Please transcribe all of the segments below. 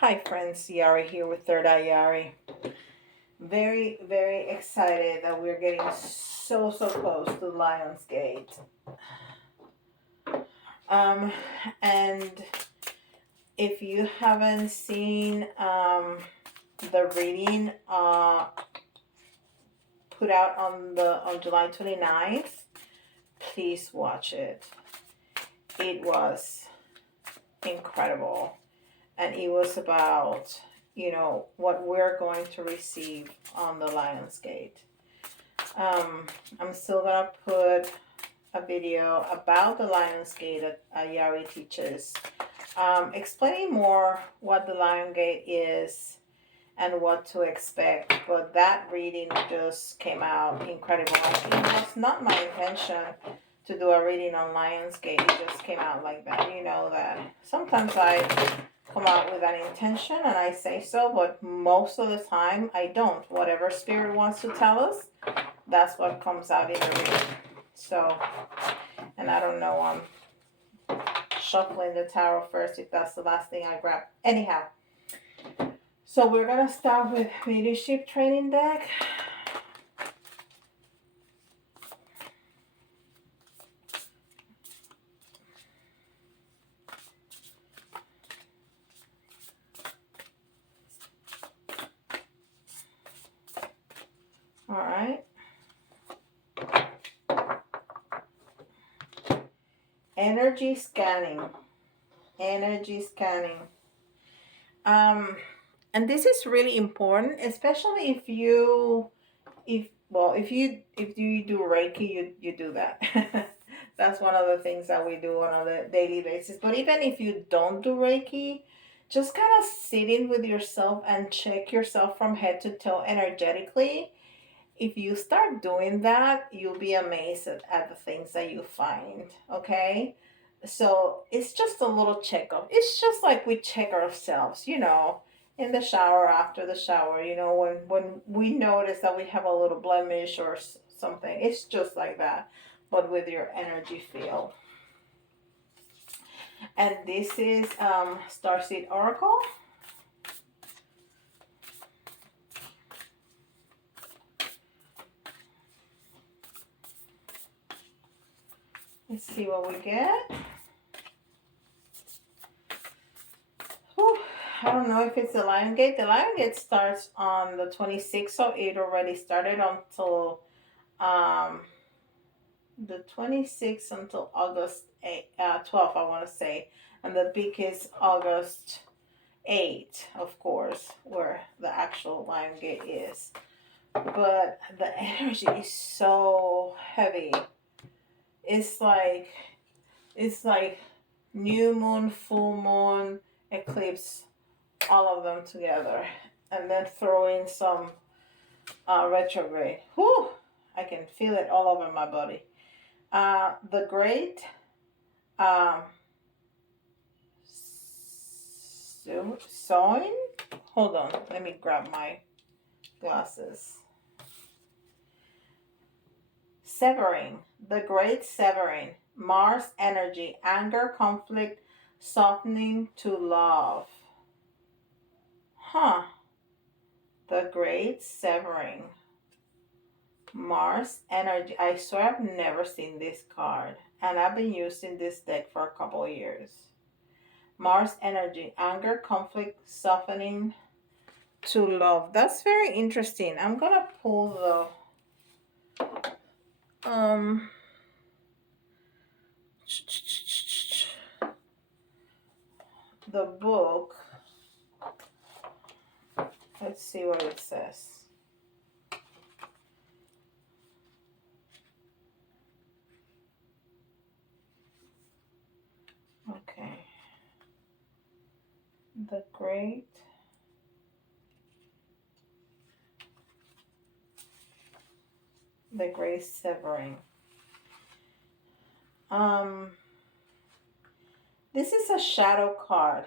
Hi friends, Yari here with Third Eye Yari. Very, very excited that we're getting so close to Lionsgate. Um, and if you haven't seen the reading put out on July 29th, please watch it. It was incredible. And it was about, what we're going to receive on the Lionsgate. I'm still going to put a video about the Lionsgate that Yari teaches, explaining more what the Lionsgate is and what to expect. But that reading just came out incredible. It was not my intention to do a reading on Lionsgate. It just came out like that. You know that sometimes I come out with an intention and I say so, but most of the time I don't. Whatever spirit wants to tell us, that's what comes out in the reading. So, and I don't know, I'm shuffling the tarot first if that's the last thing I grab. Anyhow, so we're going to start with Mediumship training deck. All right. Energy scanning. Energy scanning. And this is really important, especially if you do Reiki, you do that. That's one of the things that we do on a daily basis. But even if you don't do Reiki, just kind of sit in with yourself and check yourself from head to toe energetically. If you start doing that, you'll be amazed at the things that you find. Okay? So it's just a little checkup. It's just like we check ourselves, in the shower, after the shower, when we notice that we have a little blemish or something. It's just like that, but with your energy field. And this is Starseed Oracle. Let's see what we get. Whew. I don't know if it's the Lionsgate. The Lionsgate starts on the 26th, so it already started until the 26th until August 12th, I want to say. And the peak is August 8th, of course, where the actual Lionsgate is. But the energy is so heavy. It's like new moon, full moon, eclipse, all of them together, and then throw in some retrograde. Whew! I can feel it all over my body. The great sewing. Hold on, let me grab my glasses. Severing. The great severing. Mars energy, anger, conflict, softening to love. Huh. The great severing. Mars energy. I swear I've never seen this card. And I've been using this deck for a couple of years. Mars energy, anger, conflict, softening to love. That's very interesting. I'm going to pull the book. Let's see what it says. Okay. The great severing. This is a shadow card.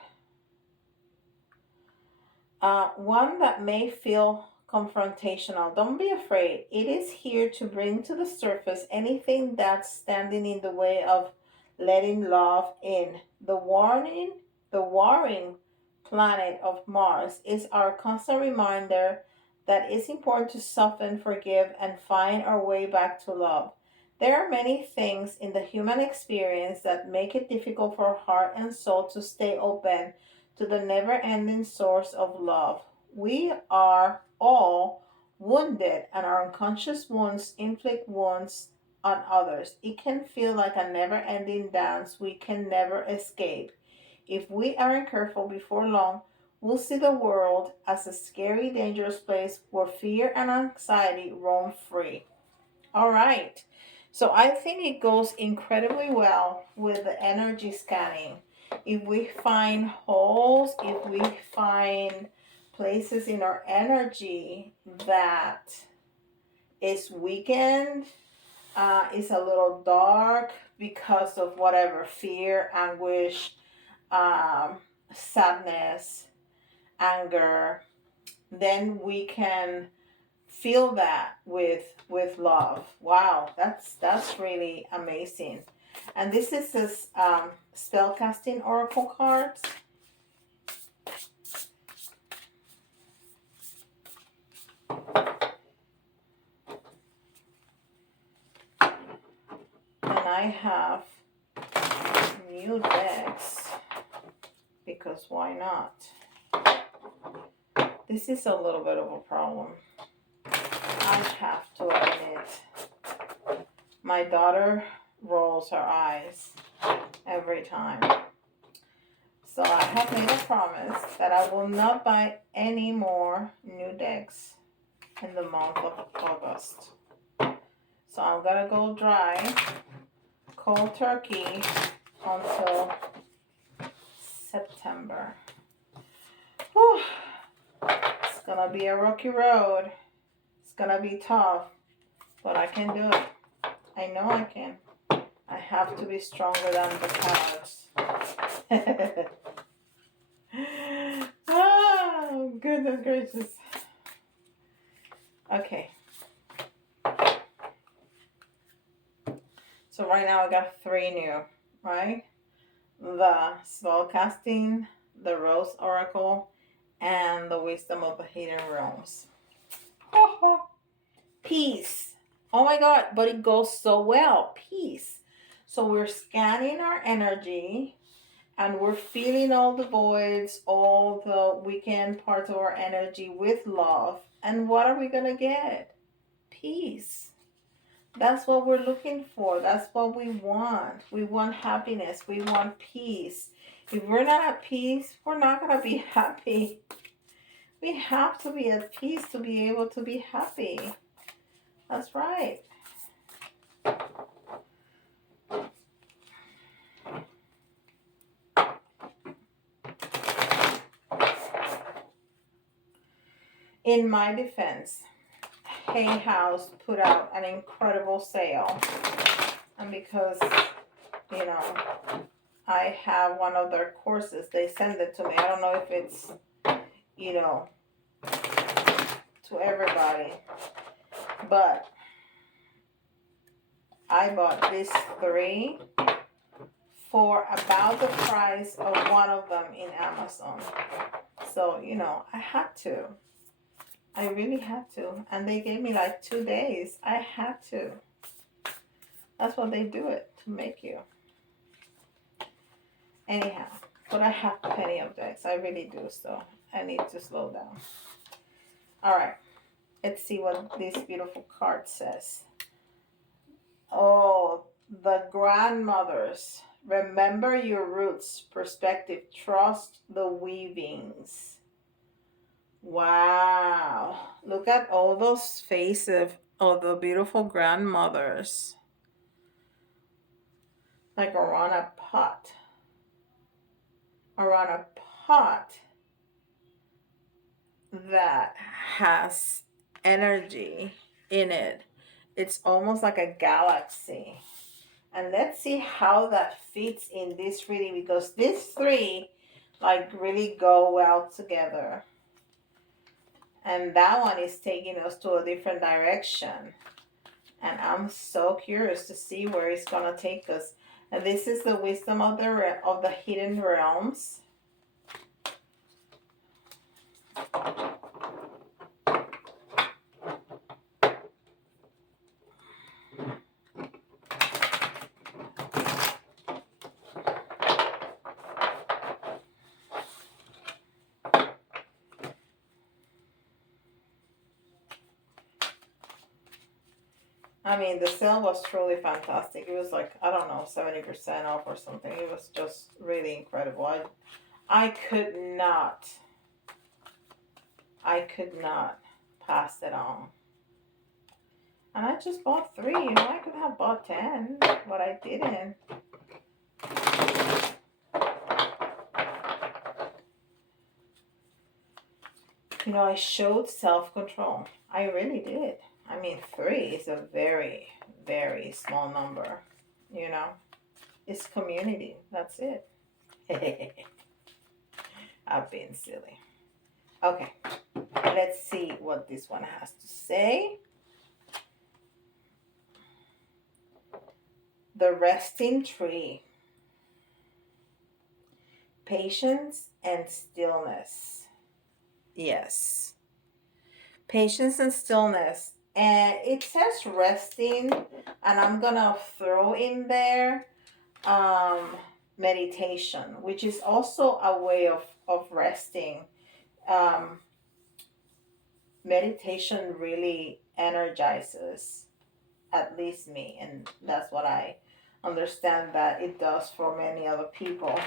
One that may feel confrontational. Don't be afraid. It is here to bring to the surface anything that's standing in the way of letting love in. The warring planet of Mars is our constant reminder that it's important to soften, forgive, and find our way back to love. There are many things in the human experience that make it difficult for heart and soul to stay open to the never ending source of love. We are all wounded, and our unconscious wounds inflict wounds on others. It can feel like a never ending dance we can never escape. If we aren't careful, before long, we'll see the world as a scary, dangerous place where fear and anxiety roam free. All right. So I think it goes incredibly well with the energy scanning. If we find holes, if we find places in our energy that is weakened, is a little dark because of whatever fear, anguish, um, sadness, anger, then we can feel that with love. Wow, that's really amazing. And this is this spellcasting oracle cards. And I have new decks because why not? This is a little bit of a problem. I have to admit, my daughter rolls her eyes every time. So I have made a promise that I will not buy any more new decks in the month of August. So I'm gonna go dry, cold turkey until September. Whew. It's gonna be a rocky road. It's gonna be tough, but I can do it. I know I can. I have to be stronger than the cards. Oh, goodness gracious. Okay. So right now I got 3 new, right? The Spellcasting, the Rose Oracle, and the Wisdom of the Hidden Realms. Peace. Oh my God, but it goes so well. Peace. So we're scanning our energy and we're feeling all the voids, all the weekend parts of our energy with love. And what are we going to get? Peace. That's what we're looking for. That's what we want. We want happiness. We want peace. If we're not at peace, we're not going to be happy. We have to be at peace to be able to be happy. That's right. In my defense, Hay House put out an incredible sale. And because, you know, I have one of their courses, they send it to me. I don't know if it's, you know, to everybody. But I bought these 3 for about the price of one of them in Amazon. So, you know, I had to. I really had to. And they gave me like 2 days. I had to. That's what they do it to make you. Anyhow, but I have plenty of decks. I really do, so I need to slow down. All right. Let's see what this beautiful card says. Oh, the grandmothers. Remember your roots. Perspective. Trust the weavings. Wow. Look at all those faces of the beautiful grandmothers. Like around a pot. Around a pot that has energy in it. It's almost like a galaxy. And let's see how that fits in this reading, because these 3 like really go well together. And that one is taking us to a different direction. And I'm so curious to see where it's going to take us. And this is the Wisdom of the Hidden Realms. I mean, the sale was truly fantastic. It was like, I don't know, 70% off or something. It was just really incredible. I could not, I could not pass it on. And I just bought 3. You know, I could have bought 10, but I didn't. You know, I showed self-control. I really did. I mean, 3 is a very, very small number. You know, it's community. That's it. I've been silly. Okay, let's see what this one has to say. The resting tree. Patience and stillness. Yes. Patience and stillness. And it says resting, and I'm gonna throw in there meditation, which is also a way of resting. Meditation really energizes, at least me, and that's what I understand that it does for many other people.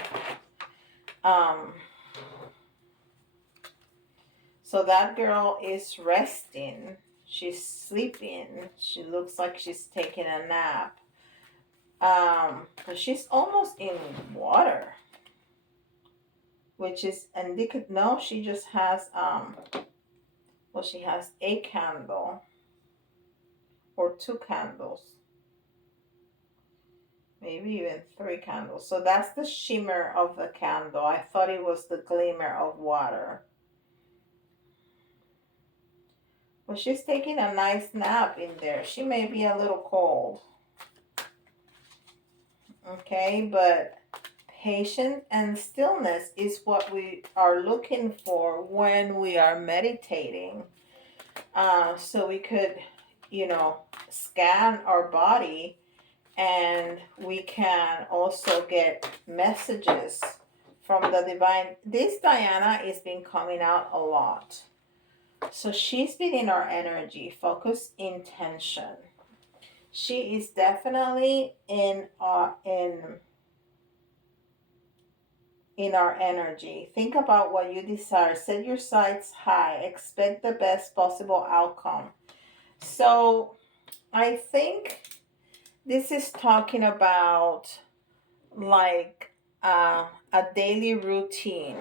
So that girl is resting. She's sleeping. She looks like she's taking a nap. But she's almost in water, which is indicative. No, she just has well, she has a candle or 2 candles, maybe even 3 candles. So that's the shimmer of the candle. I thought it was the glimmer of water. Well, she's taking a nice nap in there. She may be a little cold. Okay, but patience and stillness is what we are looking for when we are meditating. So we could, you know, scan our body, and we can also get messages from the divine. This Diana has been coming out a lot. So she's been in our energy, focus, intention. She is definitely in our energy. Think about what you desire. Set your sights high. Expect the best possible outcome. So I think this is talking about like a daily routine.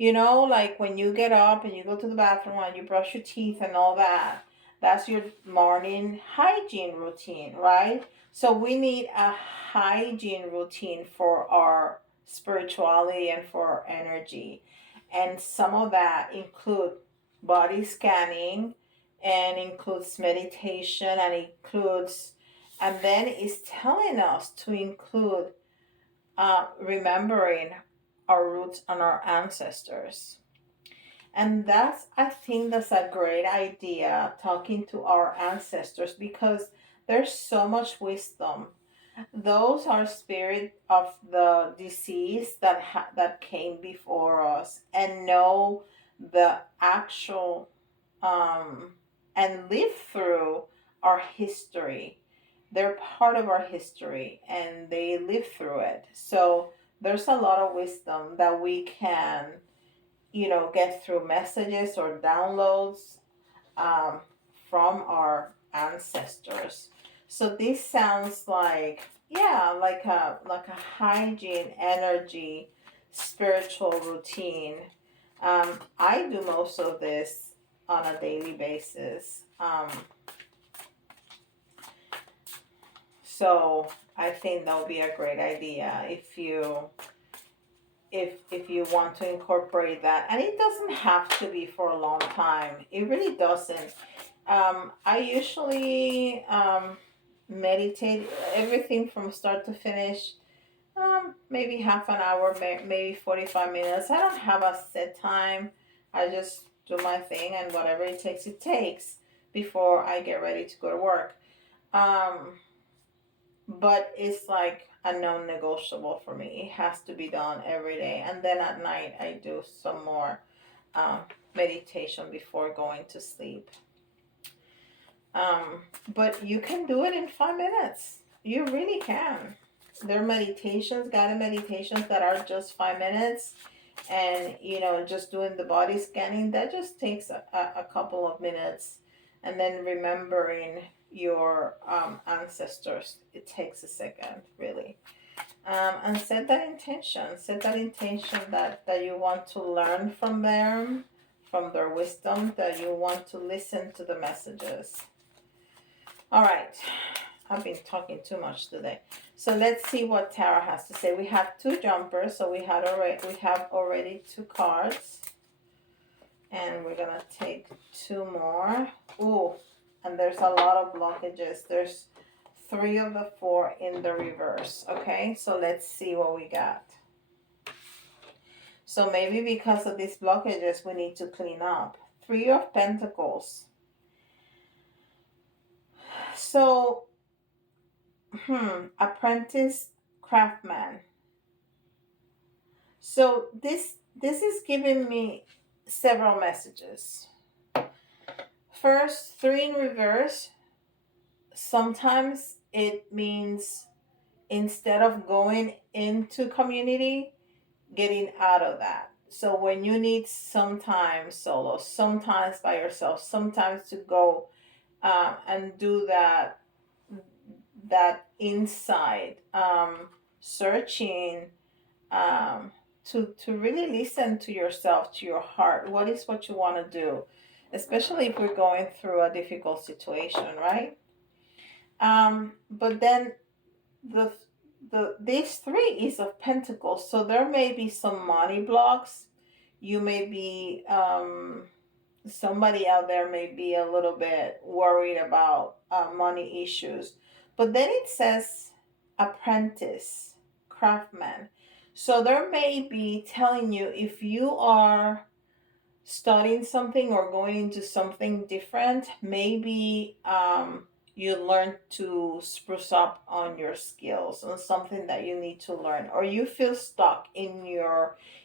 You know, like when you get up and you go to the bathroom and you brush your teeth and all that. That's your morning hygiene routine, right? So we need a hygiene routine for our spirituality and for our energy. And some of that include body scanning, and includes meditation, and includes, and then it's telling us to include remembering our roots and our ancestors. And I think that's a great idea, talking to our ancestors, because there's so much wisdom. Those are spirit of the deceased that came before us and know the actual and live through our history. They're part of our history and they live through it. So there's a lot of wisdom that we can, get through messages or downloads um, from our ancestors. So this sounds like, yeah, like a hygiene, energy, spiritual routine. I do most of this on a daily basis. So I think that would be a great idea if you want to incorporate that. And it doesn't have to be for a long time. It really doesn't. I usually meditate everything from start to finish. Maybe half an hour, maybe 45 minutes. I don't have a set time. I just do my thing, and whatever it takes before I get ready to go to work. But it's like a non-negotiable for me. It has to be done every day. And then at night, I do some more meditation before going to sleep. But you can do it in 5 minutes. You really can. There are meditations, guided meditations that are just 5 minutes. And, just doing the body scanning, that just takes a couple of minutes. And then remembering your ancestors, it takes a second, really. And set that intention. Set that intention that you want to learn from them, from their wisdom, that you want to listen to the messages. All right. I've been talking too much today. So let's see what Tara has to say. We have 2 jumpers, so we have already 2 cards. And we're gonna take 2 more. Ooh, and there's a lot of blockages. There's 3 of the 4 in the reverse. Okay, so let's see what we got. So maybe because of these blockages, we need to clean up. 3 of Pentacles. So, apprentice craftsman. So this is giving me several messages. First, 3 in reverse. Sometimes it means instead of going into community, getting out of that. So when you need sometimes solo, sometimes by yourself, sometimes to go and do that inside searching, to really listen to yourself, to your heart. What is what you want to do, especially if we're going through a difficult situation, right? But then these 3 is of Pentacles, so there may be some money blocks. You may be somebody out there may be a little bit worried about money issues. But then it says apprentice, craftsman. So there may be telling you, if you are studying something or going into something different, maybe you learn to spruce up on your skills on something that you need to learn, or you feel stuck in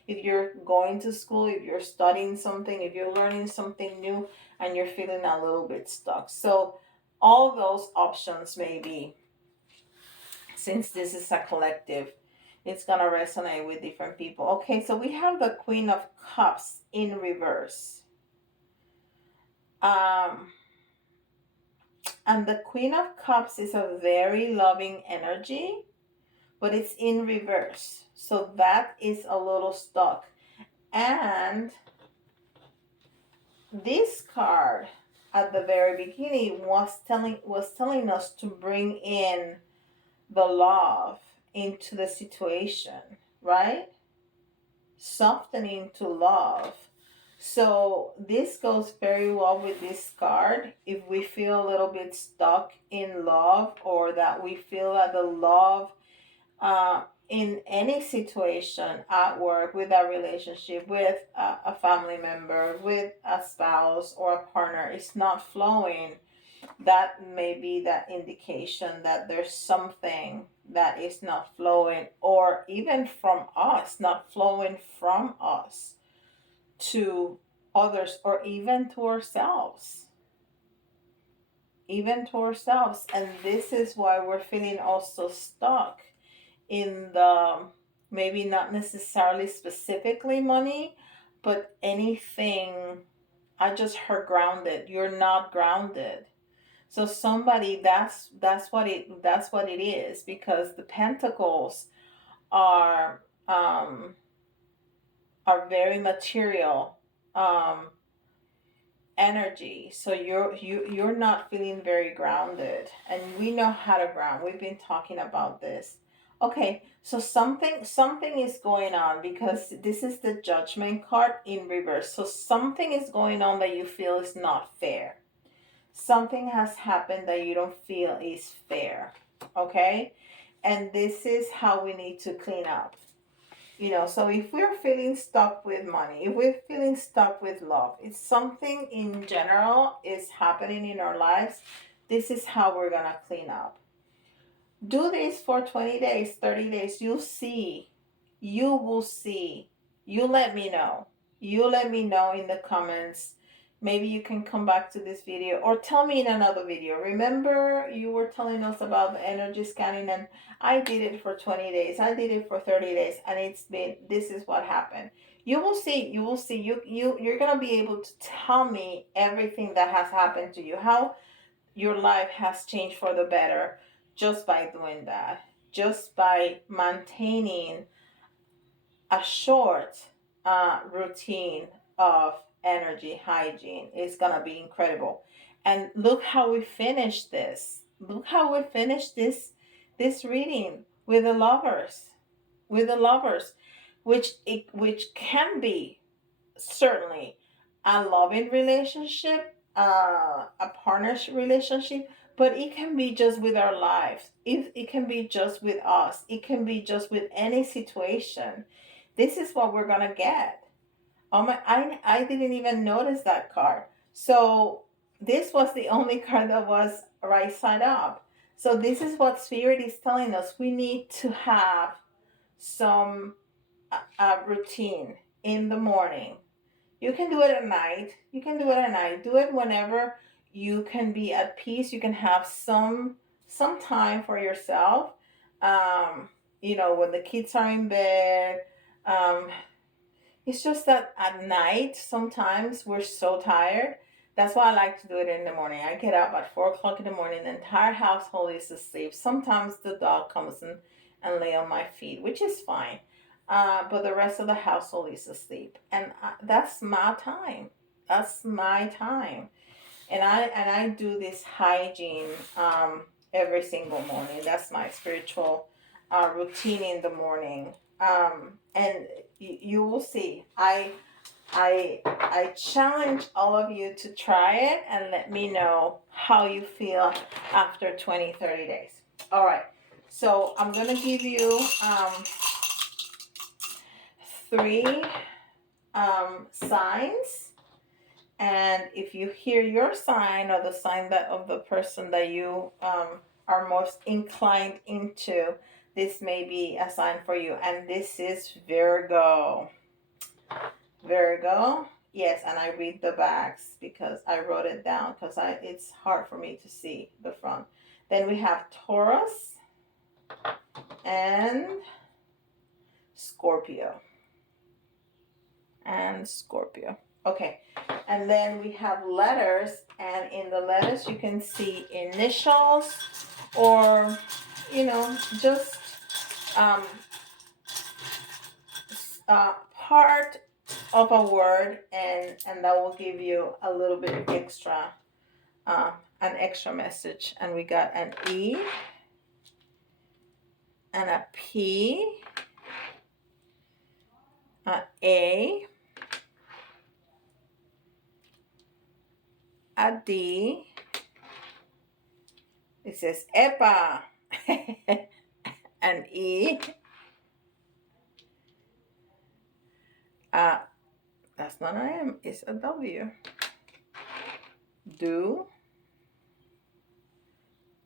if you're going to school, if you're studying something, if you're learning something new and you're feeling a little bit stuck. So all those options may be, since this is a collective, it's going to resonate with different people. Okay, so we have the Queen of Cups in reverse. And the Queen of Cups is a very loving energy, but it's in reverse. So that is a little stuck. And this card at the very beginning was telling us to bring in the love into the situation, right? Softening to love. So this goes very well with this card. If we feel a little bit stuck in love, or that we feel that the love in any situation, at work, with a relationship, with a family member, with a spouse or a partner, is not flowing, that may be that indication that there's something that is not flowing, or even from us, not flowing from us to others, or even to ourselves. And this is why we're feeling also stuck in the, maybe not necessarily specifically money, but anything. I just heard grounded. You're not grounded. So somebody, that's what it is, because the Pentacles are very material energy. So you're not feeling very grounded, and we know how to ground. We've been talking about this. Okay, so something is going on, because this is the Judgment card in reverse. So something is going on that you feel is not fair. Something has happened that you don't feel is fair. Okay, and this is how we need to clean up. So if we're feeling stuck with money, if we're feeling stuck with love, it's something in general is happening in our lives. This is how we're gonna clean up. Do this for 20 days, 30 days. You'll see. You will see. You let me know. You let me know in the comments. maybe you can come back to this video or tell me in another video. Remember, you were telling us about the energy scanning, and I did it for 20 days. I did it for 30 days, and this is what happened. You will see, you're going to be able to tell me everything that has happened to you, how your life has changed for the better just by doing that, just by maintaining a short routine of energy hygiene. Is gonna be incredible. And look how we finished this. Look how we finished this reading with the lovers, which can be certainly a loving relationship, a partnership relationship, but it can be just with our lives. It can be just with us. It can be just with any situation. This is what we're gonna get. Oh my! I didn't even notice that card. So this was the only card that was right side up. So this is what Spirit is telling us. We need to have some routine in the morning. You can do it at night. You can do it at night. Do it whenever you can be at peace. You can have some time for yourself. When the kids are in bed. Um, it's just that at night sometimes we're so tired. That's why I like to do it in the morning. I get up at 4 o'clock in the morning. The entire household is asleep. Sometimes the dog comes in and lay on my feet, which is fine. But the rest of the household is asleep, and that's my time. That's my time, and I do this hygiene every single morning. That's my spiritual routine in the morning, and you will see. I challenge all of you to try it and let me know how you feel after 20-30 days. All right, so I'm gonna give you 3 signs, and if you hear your sign or the sign that of the person that you are most inclined into, this may be a sign for you. And this is Virgo. Yes, and I read the backs because I wrote it down because it's hard for me to see the front. Then we have Taurus and Scorpio. Okay, and then we have letters, and in the letters you can see initials or just part of a word, and that will give you a little bit extra an extra message. And we got an E and a P, an A, a D. It says EPA. An E. That's not an M, it's a W. Do.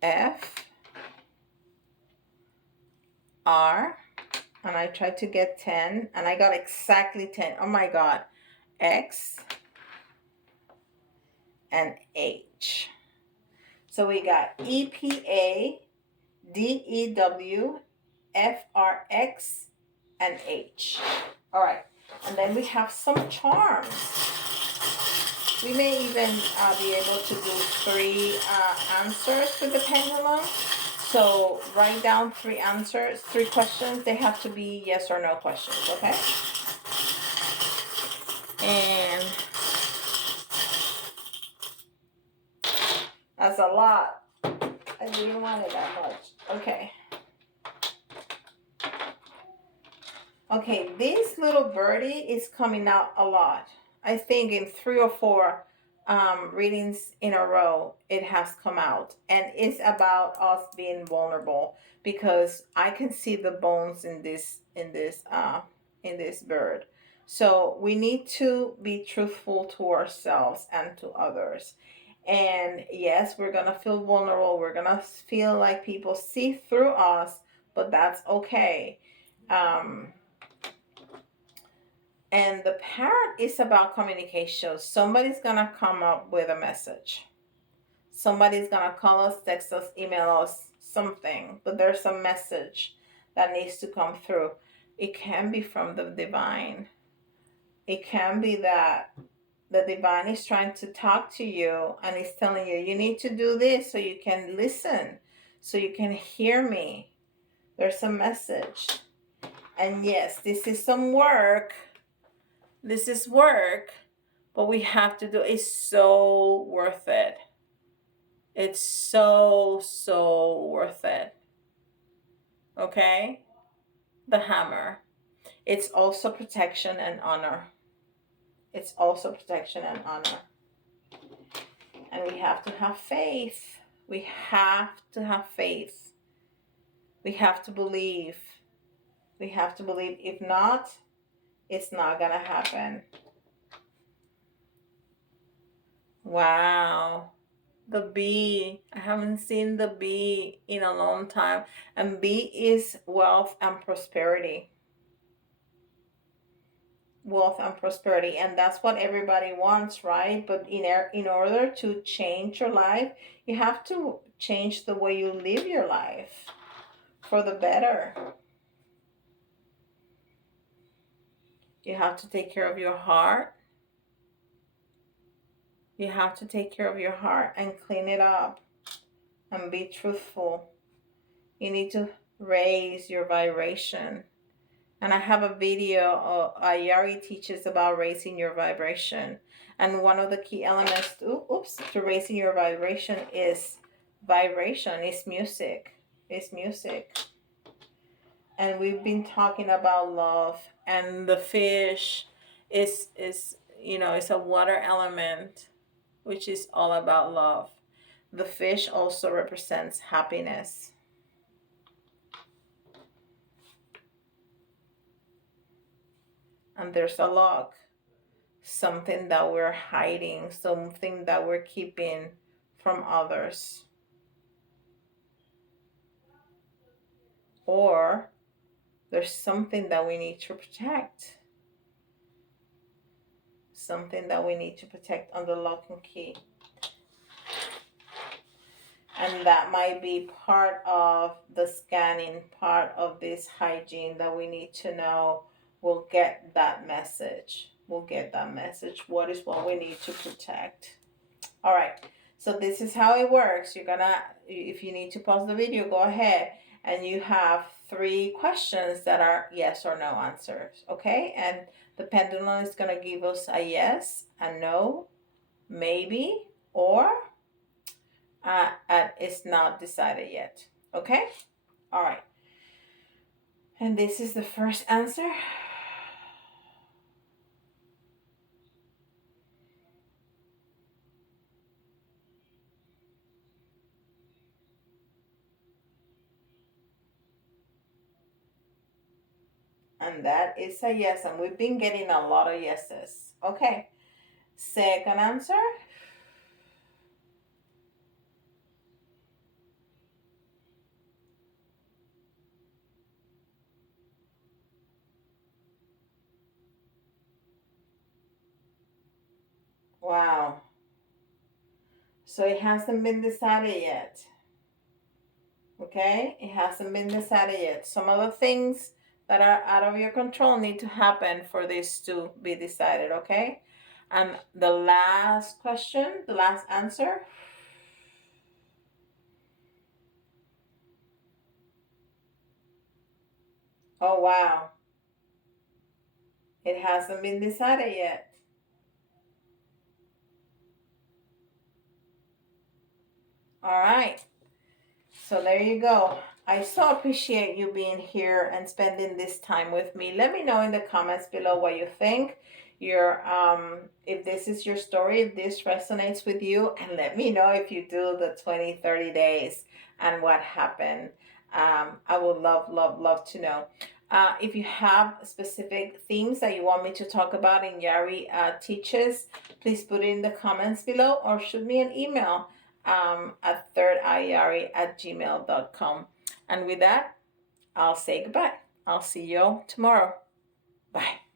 F. R. And I tried to get 10, and I got exactly 10. Oh my God. X. And H. So we got EPA, DEW, FRX, and H. All right. And then we have some charms. We may even be able to do 3 answers with the pendulum. So write down 3 answers, 3 questions. They have to be yes or no questions, okay? And that's a lot. I didn't want it that much. Okay. Okay, this little birdie is coming out a lot. I think in 3 or 4 readings in a row, it has come out. And it's about us being vulnerable, because I can see the bones in this bird. So we need to be truthful to ourselves and to others. And yes, we're going to feel vulnerable. We're going to feel like people see through us, but that's okay. And the parent is about communication. Somebody's going to come up with a message. Somebody's going to call us, text us, email us, something. But there's a message that needs to come through. It can be from the divine. It can be that the divine is trying to talk to you and is telling you, you need to do this so you can listen, so you can hear me. There's a message. And yes, this is some work. This is work, but we have to do it. It's so worth it. It's so, so worth it. Okay? The hammer. It's also protection and honor. It's also protection and honor. And we have to have faith. We have to have faith. We have to believe. We have to believe. If not, it's not going to happen. Wow. The bee. I haven't seen the bee in a long time. And bee is wealth and prosperity. Wealth and prosperity. And that's what everybody wants, right? But in order to change your life, you have to change the way you live your life for the better. You have to take care of your heart. You have to take care of your heart and clean it up and be truthful. You need to raise your vibration. And I have a video, Yari teaches about raising your vibration. And one of the key elements to raising your vibration is music. It's music. And we've been talking about love, and the fish is it's a water element, which is all about love. The fish also represents happiness. And there's a log, something that we're hiding, something that we're keeping from others. Or there's something that we need to protect. Something that we need to protect on the lock and key. And that might be part of the scanning, part of this hygiene that we need to know. We'll get that message. We'll get that message. What is what we need to protect? All right. So this is how it works. You're gonna, if you need to pause the video, go ahead. And you have 3 questions that are yes or no answers. Okay. And the pendulum is gonna give us a yes, a no, maybe, or it's not decided yet. Okay. All right. And this is the first answer. And that is a yes. And we've been getting a lot of yeses. Okay. Second answer. Wow. So it hasn't been decided yet. Okay? It hasn't been decided yet. Some of the things that are out of your control need to happen for this to be decided. Okay? And the last question, the last answer. Oh, wow. It hasn't been decided yet. All right. So there you go. I so appreciate you being here and spending this time with me. Let me know in the comments below what you think. If this is your story, if this resonates with you, and let me know if you do the 20-30 days and what happened. I would love to know. If you have specific themes that you want me to talk about in Yari Teaches, please put it in the comments below or shoot me an email at thirdeyari@gmail.com. And with that, I'll say goodbye. I'll see you tomorrow. Bye.